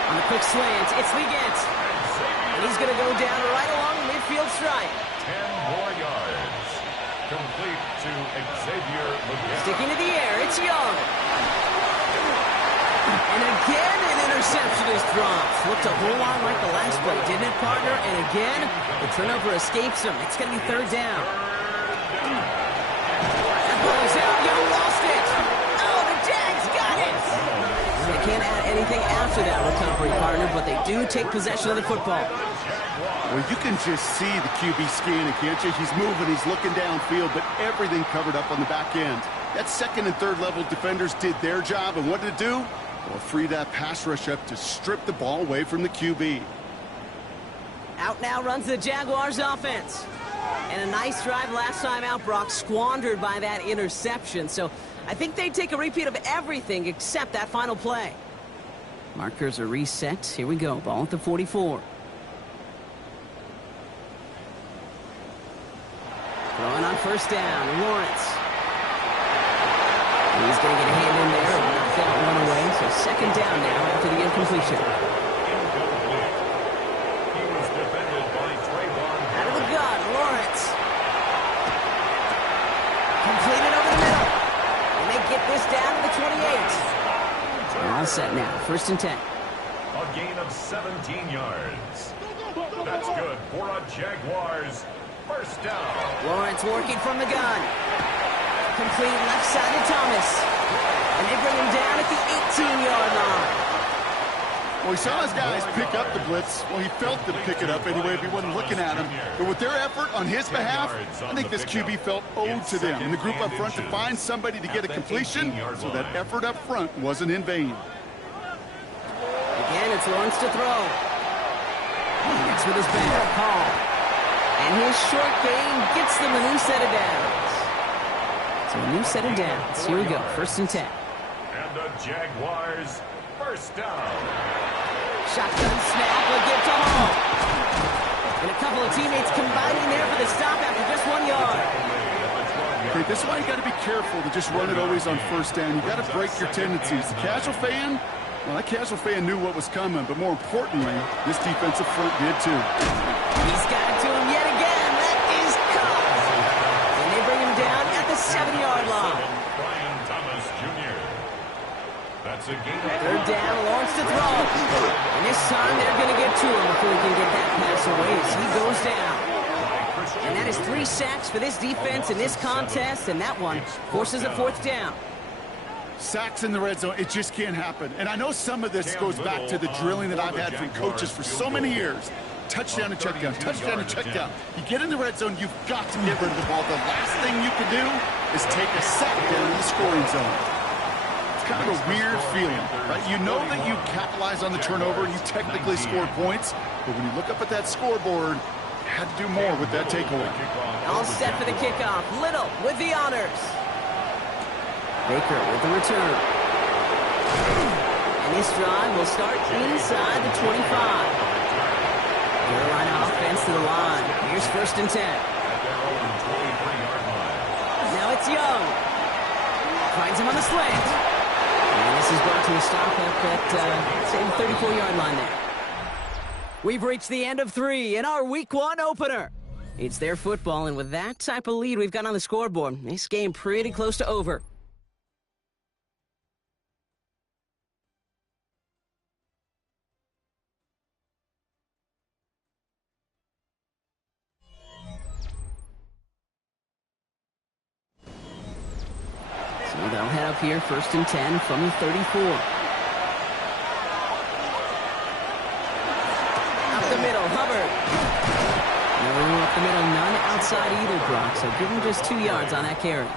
On the quick slant, it's Liggett. And he's going to go down right along the midfield stripe. 10 more yards. Complete to Xavier Liggett. Sticking to the air, it's Young. And again, an interception is dropped. Looked a whole lot like the last play, didn't it, partner? And again, the turnover escapes him. It's going to be 3rd down. That ball is out. Young lost it. Oh, the Jags got it. They can't add anything after that recovery, partner, but they do take possession of the football. Well, you can just see the QB scanning, can't you? He's moving, he's looking downfield, but everything covered up on the back end. That 2nd and 3rd level defenders did their job, and what did it do? Well, free that pass rush up to strip the ball away from the QB. Out now runs the Jaguars offense. And a nice drive last time out, Brock, squandered by that interception. So I think they'd take a repeat of everything except that final play. Markers are reset. Here we go. Ball at the 44. Throwing on 1st down. Lawrence. He's going to get a hand in there and knock that one away. So 2nd down now after the incompletion. Incomplete. He was defended by Trayvon. Out of the gun, Lawrence. Completed over the middle. And they get this down to the 28. They're all set now. 1st and 10. A gain of 17 yards. That's good for a Jaguars 1st down. Lawrence working from the gun. Complete left side to Thomas. And they bring him down at the 18-yard line. Well, he saw his guys pick up the blitz. Well, he felt them pick it up anyway if he wasn't looking at him. But with their effort on his behalf, I think this QB felt owed to them. And the group up front to find somebody to get a completion, so that effort up front wasn't in vain. Again, it's Lawrence to throw. Next with his back, Paul. And his short game gets them a new set of downs. So a new set of downs. Here we go. 1st and 10. And the Jaguars 1st down. Shotgun snap will get to Hall. And a couple of teammates combining there for the stop after just 1 yard. Okay, this is why you got to be careful to just run it always on 1st down. You got to break your tendencies. The casual fan, well, that casual fan knew what was coming, but more importantly, this defensive front did too. He's got it to him yet again. That is caught. And they bring him down at the 7-yard line. Brian Thomas Jr. That's a gain. 3rd down, Lawrence to throw. And this time they're going to get to him before he can get that pass away as he goes down. And that is 3 sacks for this defense in this contest, and that one forces a 4th down. Sacks in the red zone, it just can't happen. And I know some of this goes back to the drilling that I've had from coaches for so many years. Touchdown and check down, touchdown and check down. You get in the red zone, you've got to get rid of the ball. The last thing you can do is take a sack down in the scoring zone. It's kind of a weird feeling, right? You know that you capitalize on the turnover, you technically scored points, but when you look up at that scoreboard, you had to do more with that takeaway. All set for the kickoff. Little with the honors. Baker with the return. And this drive will start inside the 25. Carolina offense to the line. Here's 1st and 10. Now it's Young. Finds him on the slant. And this is brought to a stop at say, the 34-yard line there. We've reached the end of 3 in our Week 1 opener. It's their football, and with that type of lead we've got on the scoreboard, this game pretty close to over. So they'll head up here, 1st and 10 from the 34. Up the middle, Hubbard. No room up the middle, none outside either, Brock, so give him just 2 yards on that carry.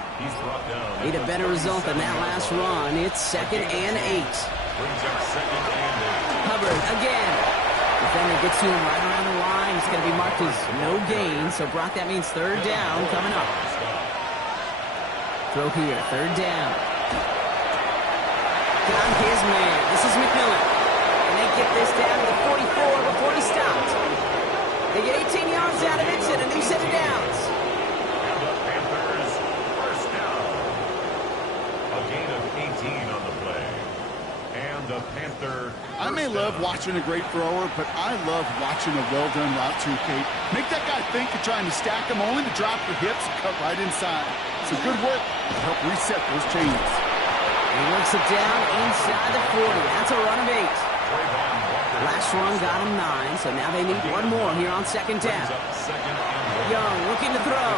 Need a better result than that last run. It's 2nd and 8. Hubbard again. Defender gets to him right around the line. It's going to be marked as no gain, so Brock, that means 3rd down coming up. Throw here, 3rd down. Got his man. This is McMillan. And they get this down to the 44 before he stopped. They get 18 yards out of it and a new set of downs. And the Panthers, 1st down. A gain of 18 on the play. And the Panther. I may love watching a great thrower, but I love watching a well-done route too, Kate. Make that guy think you're trying to stack him, only to drop your hips and cut right inside. So good work to help reset those chains. He works it down inside the 40. That's a run of 8. Last run got him 9, so now they need one more here on 2nd down. Young looking to throw.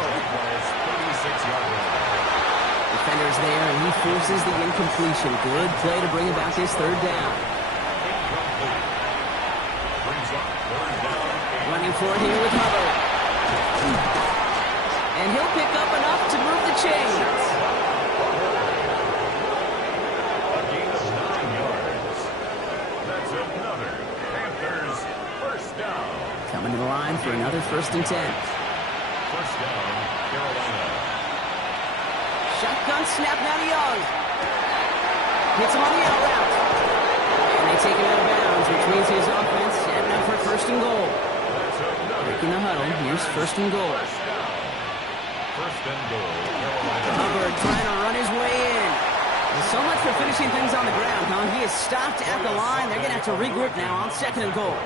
Defender's there, and he forces the incompletion. Good play to bring about this 3rd down. Running for it here with Hubbard. And he'll pick up enough to move the chains. A gain of 9 yards. That's another Panthers 1st down. Coming to the line for another 1st and 10. 1st down, Carolina. Shotgun snap now to Young. Hits him on the out route. And they take him out of bounds, which means his offense heading up for 1st and goal. Breaking the huddle, here's 1st and goal. 1st and goal, Carolina. Hubbard trying to run his way in. There's so much for finishing things on the ground, huh? He is stopped at the line. They're going to have to regroup now on 2nd and goal.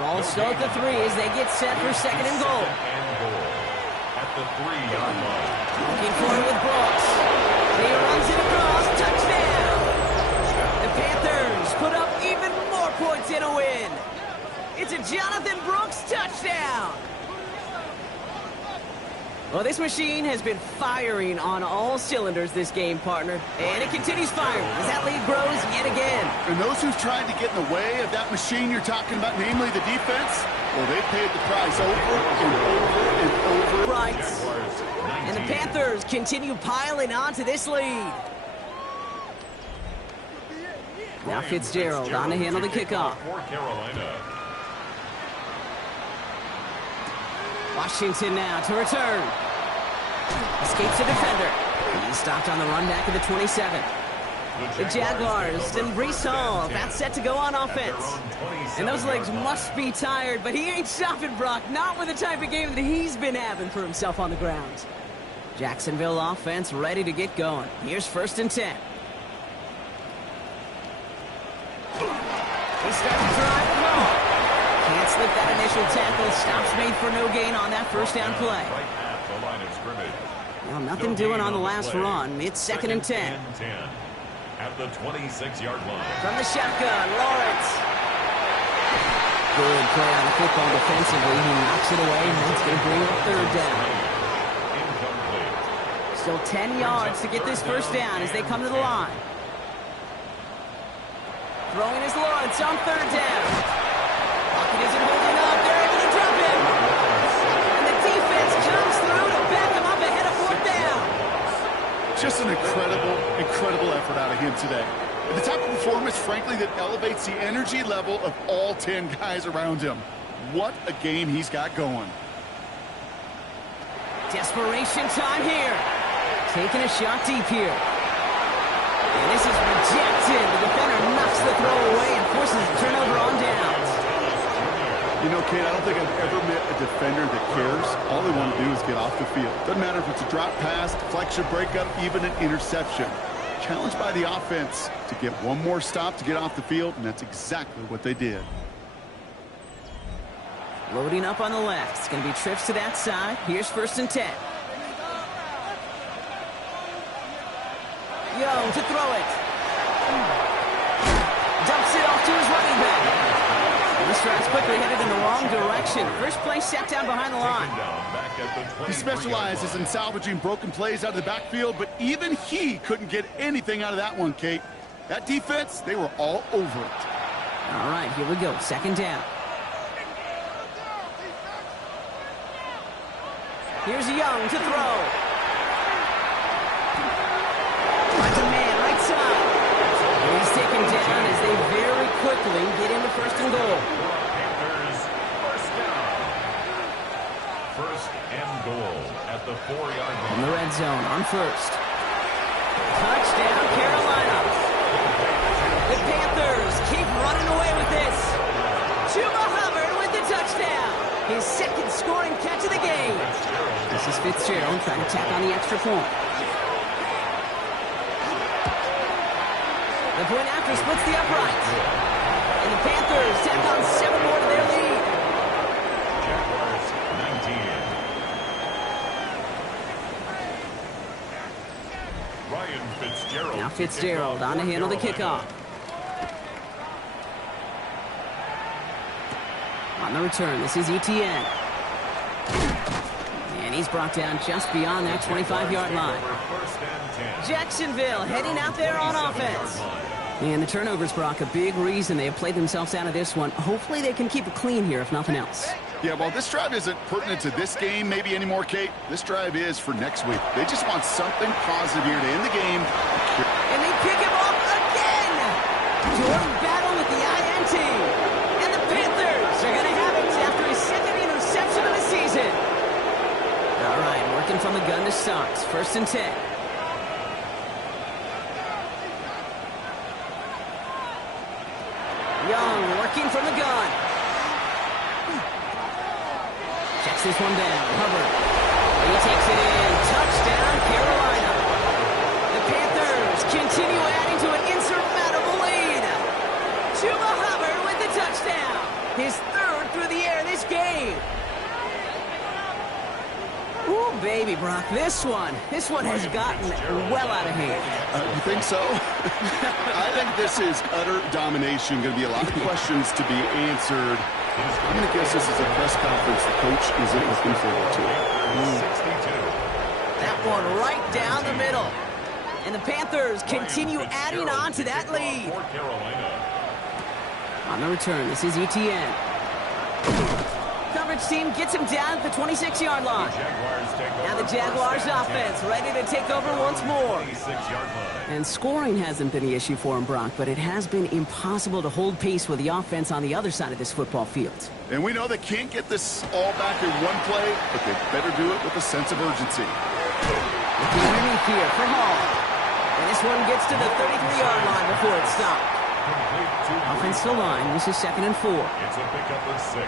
Ball still at the 3 as they get set for 2nd and goal. At the 3-yard line. Looking for it with Brooks. He runs it across. Touchdown! The Panthers put up even more points in a win. It's a Jonathan Brooks touchdown! Well, this machine has been firing on all cylinders this game, partner. And it continues firing as that lead grows yet again. And those who've tried to get in the way of that machine you're talking about, namely the defense, well, they've paid the price over and over and over. Right. And the Panthers continue piling onto this lead. Now Fitzgerald on to handle the kickoff. For Carolina. Washington now to return. Escapes the defender. He's stopped on the run back of the 27. The Jaguars and Breece Hall about set to go on offense. And those legs must be tired, but he ain't stopping, Brock. Not with the type of game that he's been having for himself on the ground. Jacksonville offense ready to get going. Here's 1st and 10. He starts to drive. Can't slip that initial tackle. Stops made for no gain on that 1st down play. Well, nothing doing on the last run. It's 2nd and 10. At the 26-yard line. From the shotgun, Lawrence. Good play on the football defensively. He knocks it away, and that's going to bring up 3rd down. Still 10 yards to get this 1st down as they come to the line. Throwing is Lawrence on 3rd down. Pocket isn't holding up. They're able to drop him. And the defense comes through to back him up ahead of 4th down. Just an incredible effort out of him today. And the type of performance, frankly, that elevates the energy level of all 10 guys around him. What a game he's got going. Desperation time here. Taking a shot deep here. And this is rejected. The defender knocks the throw away and forces a turnover on downs. You know, Kate, I don't think I've ever met a defender that cares. All they want to do is get off the field. Doesn't matter if it's a drop pass, deflection, breakup, even an interception. Challenged by the offense to get one more stop to get off the field, and that's exactly what they did. Loading up on the left. It's going to be trips to that side. Here's 1st and 10. Young to throw it. Dumps it off to his running back. This drive's quickly headed in the wrong direction. First play set down behind the line. He specializes in salvaging broken plays out of the backfield, but even he couldn't get anything out of that one, Kate. That defense, they were all over it. All right, here we go. 2nd down. Here's Young to throw. Finds a man right side. And he's taken down as they very quickly get into 1st and goal. Panthers, 1st down. 1st and goal at the 4-yard line. In the red zone on 1st. Touchdown, Carolina. The Panthers keep running away with this. Chuba Hubbard with the touchdown. His 2nd scoring catch of the game. This is Fitzgerald trying to tack on the extra point. The point after splits the uprights. And the Panthers tack on 7 more to their lead. Jaguars, 19. Ryan Fitzgerald. Now Fitzgerald on to handle the kickoff. On the return, this is ETN. And he's brought down just beyond that 25-yard line. Jacksonville heading out there on offense. And the turnovers, Brock, a big reason they have played themselves out of this one. Hopefully they can keep it clean here, if nothing else. Yeah, well, this drive isn't pertinent to this game maybe anymore, Kate. This drive is for next week. They just want something positive here to end the game. And they pick him off again! Jordan battle with the INT. And the Panthers are going to have it after his 2nd interception of the season. All right, working from the gun to start. 1st and 10. Young working from the gun. Checks this one down. Hubbard. He takes it in. Touchdown, Carolina. The Panthers continue adding to an insurmountable lead. Chuba Hubbard with the touchdown. His 3rd through the air this game. Ooh, baby, Brock, this one has gotten well out of hand. You think so? I think this is utter domination. Going to be a lot of questions to be answered. I'm going to guess this is a press conference the coach isn't looking forward to. 62. That one right down the middle. And the Panthers continue adding on to that lead. For Carolina. On the return, this is ETN. Coverage team gets him down at the 26-yard line. Now the Jaguars offense ready to take over once more. 26-yard line. And scoring hasn't been the issue for him, Brock, but it has been impossible to hold pace with the offense on the other side of this football field. And we know they can't get this all back in one play, but they better do it with a sense of urgency. Looking underneath here for Hall. And this one gets to the 33-yard line before it's stopped. Offense to line. This is 2nd and 4. It's a pickup of 6.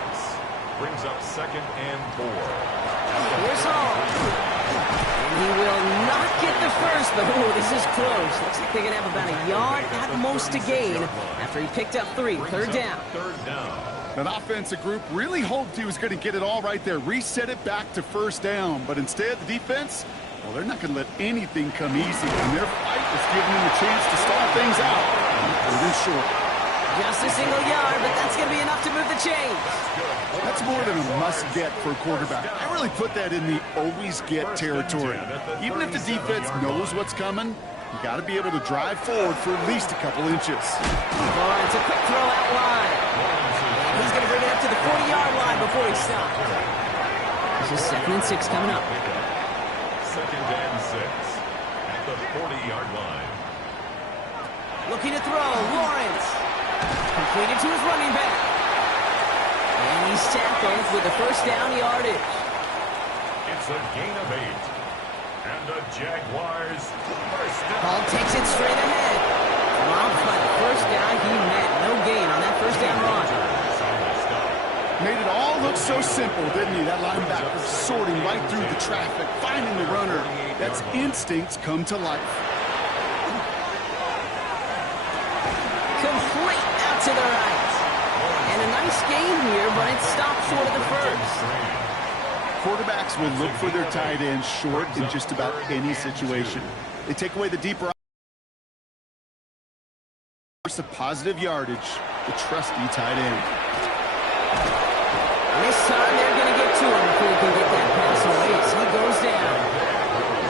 Brings up 2nd and 4. Here's Hall. And he will not get the first, but oh, this is close. Looks like they're going to have about a yard at most to gain after he picked up 3. 3rd down. 3rd down. That offensive group really hoped he was going to get it all right there, reset it back to 1st down. But instead, the defense, well, they're not going to let anything come easy. And their fight is giving them a chance to stall things out. It is short. Just a single yard, but that's going to be enough to move the chains. That's more than a must-get for a quarterback. I really put that in the always-get territory. Even if the defense knows what's coming, you got to be able to drive forward for at least a couple inches. Oh, it's a quick throw out wide. And he's going to bring it up to the 40-yard line before he stops. This is 2nd and 6 coming up. 2nd and 6 at the 40-yard line. Looking to throw, Lawrence. Completed to his running back. And he's tackled with the 1st down yardage. It's a gain of 8. And the Jaguars 1st down. Hall takes it straight ahead. Rob by the 1st down he met. No gain on that 1st down run. Made it all look so simple, didn't he? That linebacker sorting right through the traffic, finding the runner. That's instincts come to life. Complete out to the right. And And a nice gain here, but it stopped short of the first. Quarterbacks will look for their tight end short in just about any situation. They take away the deeper of positive yardage, the trusty tight end. And this time they're going to get to him before he can get that pass away as he goes down.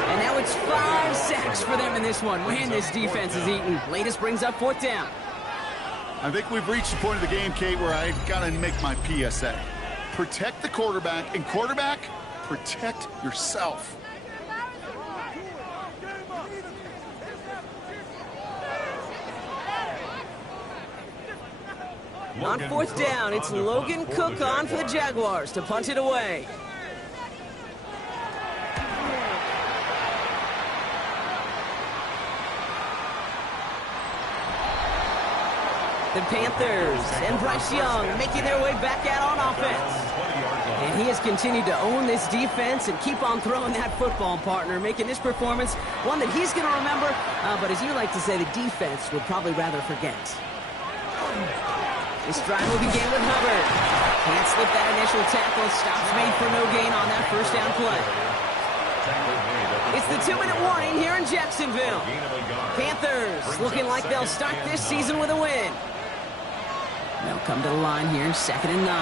And now it's 5 sacks for them in this one. Man, this defense is eating. Latest brings up 4th down. I think we've reached the point of the game, Kate, where I got to make my PSA. Protect the quarterback, and quarterback, protect yourself. On 4th down, it's Logan Cook on for the Jaguars to punt it away. The Panthers and Bryce Young making their way back out on offense. And he has continued to own this defense and keep on throwing that football, partner, making this performance one that he's going to remember, but as you like to say, the defense would probably rather forget. This drive will begin with Hubbard. Can't slip that initial tackle. Stops made for no gain on that 1st down play. It's the 2-minute warning here in Jacksonville. Panthers looking like they'll start this season with a win. They'll come to the line here, 2nd and 9.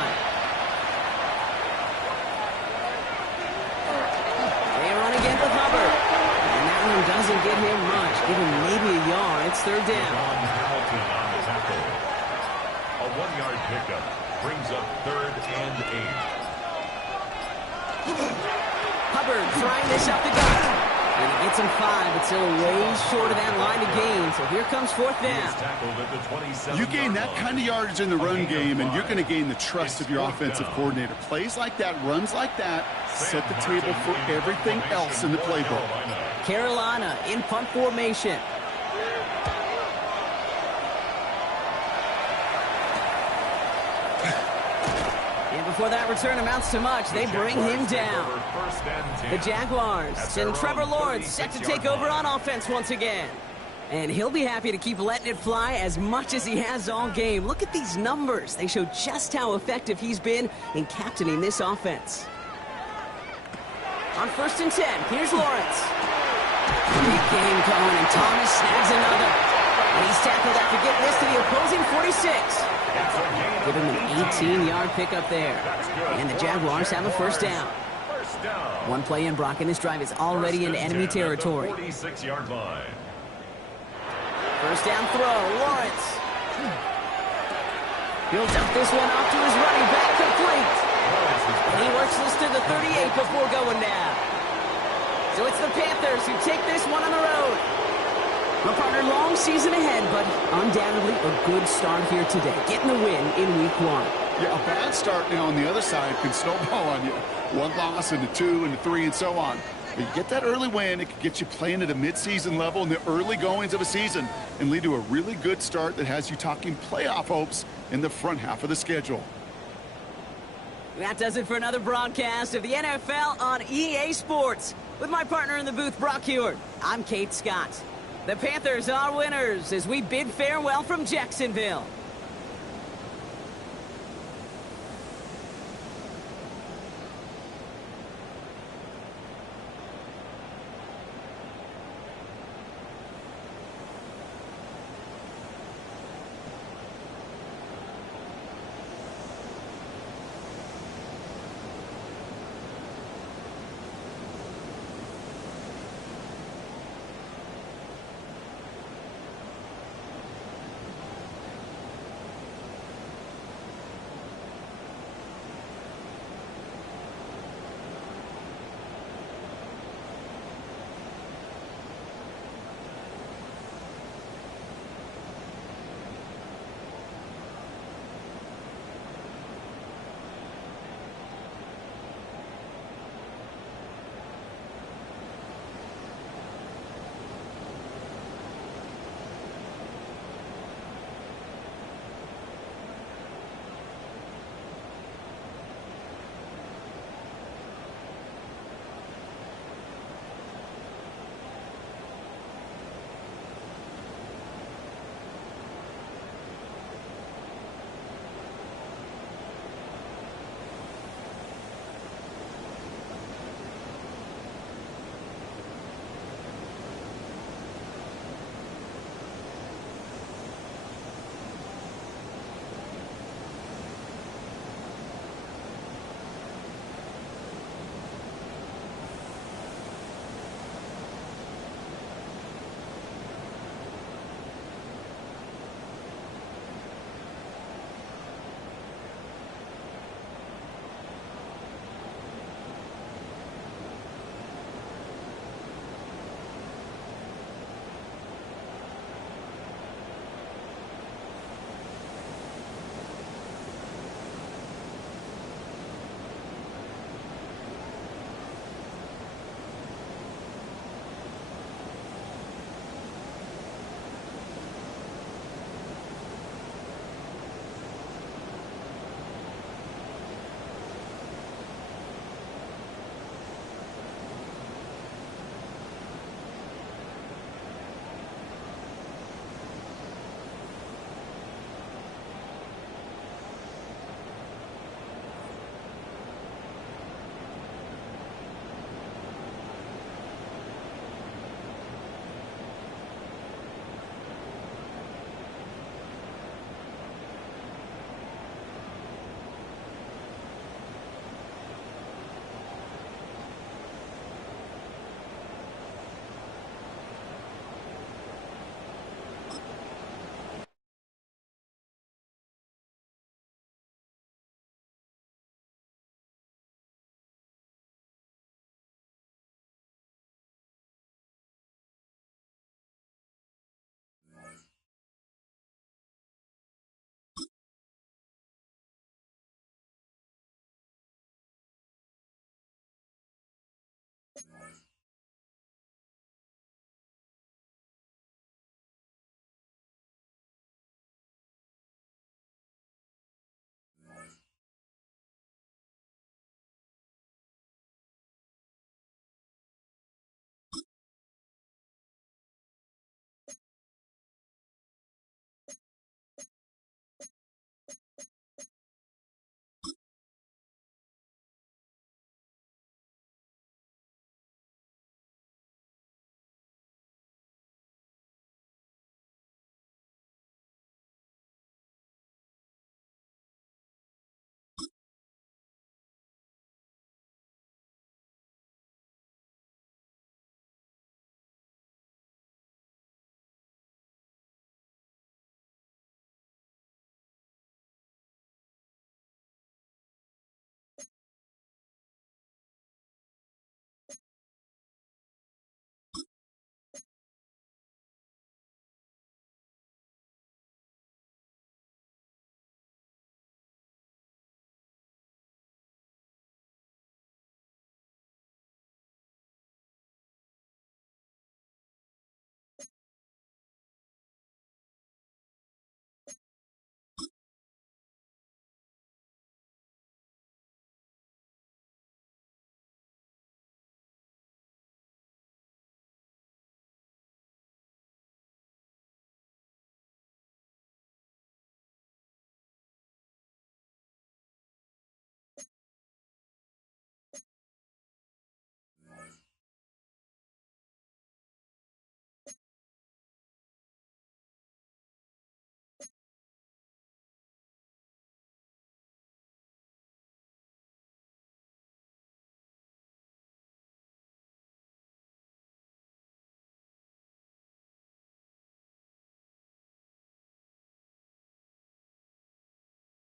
They run again with Hubbard. And that one doesn't get him much. Give him maybe a yard. It's 3rd down. A 1-yard pickup brings up 3rd and 8. Hubbard trying this up the gut. And he gets him 5, but still way short of that line of gain. So here comes 4th down. You gain that kind of yardage in the run game, and you're going to gain the trust of your offensive coordinator. Plays like that, runs like that, set the table for everything else in the playbook. Carolina in punt formation. Before that return amounts to much, they bring him down. The Jaguars and Trevor Lawrence set to take over on offense once again. And he'll be happy to keep letting it fly as much as he has all game. Look at these numbers. They show just how effective he's been in captaining this offense. On 1st and 10, here's Lawrence. Big game going, and Thomas snags another. And he's tackled after getting this to the opposing 46. Give him an 18-yard pickup there. And the Jaguars have a 1st down. 1 play in, Brock, and this drive is already in enemy territory. 46-yard line. 1st down throw, Lawrence. He'll dump this one off to his running back, complete. And he works this to the 38 before going down. So it's the Panthers who take this one on the road. My partner, long season ahead, but undoubtedly a good start here today, getting the win in week 1. Yeah, a bad start on the other side can snowball on you. 1 loss into 2 into 3 and so on. But you get that early win, it can get you playing at a midseason level in the early goings of a season and lead to a really good start that has you talking playoff hopes in the front half of the schedule. That does it for another broadcast of the NFL on EA Sports. With my partner in the booth, Brock Hewitt, I'm Kate Scott. The Panthers are winners as we bid farewell from Jacksonville.